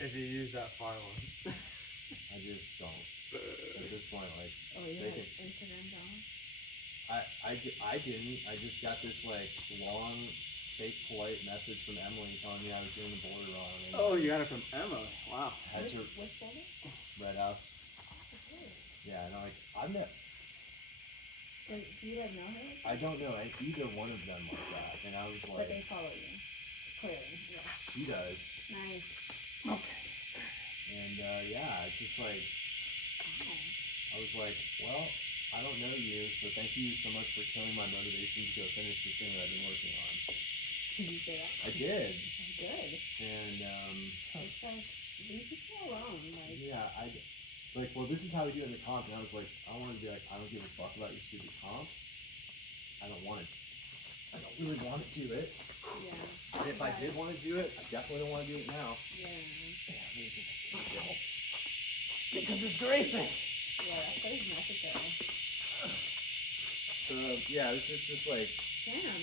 If you use that far one. I just don't. At this point, like. Oh, you have Instagram down? I didn't. I just got this like long, fake polite message from Emily telling me I was doing the boulder wrong. And oh, you got it from Emma. Wow. Had to. Which boulder? Red House. Yeah, and I'm like, I'm not. Do you like know her? I don't know either one of them like that, and I was like. But they follow you. Clearly. Yeah. She does. Nice. Okay. And yeah, it's just like. Oh. I was like, well, I don't know you, so thank you so much for killing my motivation to go finish this thing that I've been working on. Did you say that? I did. Good. And it's like, leave people alone. Like, yeah, like, well, this is how we do it in the comp, and I was like, I want to be like, I don't give a fuck about your stupid comp. I don't really want to do it. Yeah. And if I did want to do it, I definitely don't want to do it now. Yeah. Because it's racing. Yeah, that is necessary. So yeah, it was just like. Damn.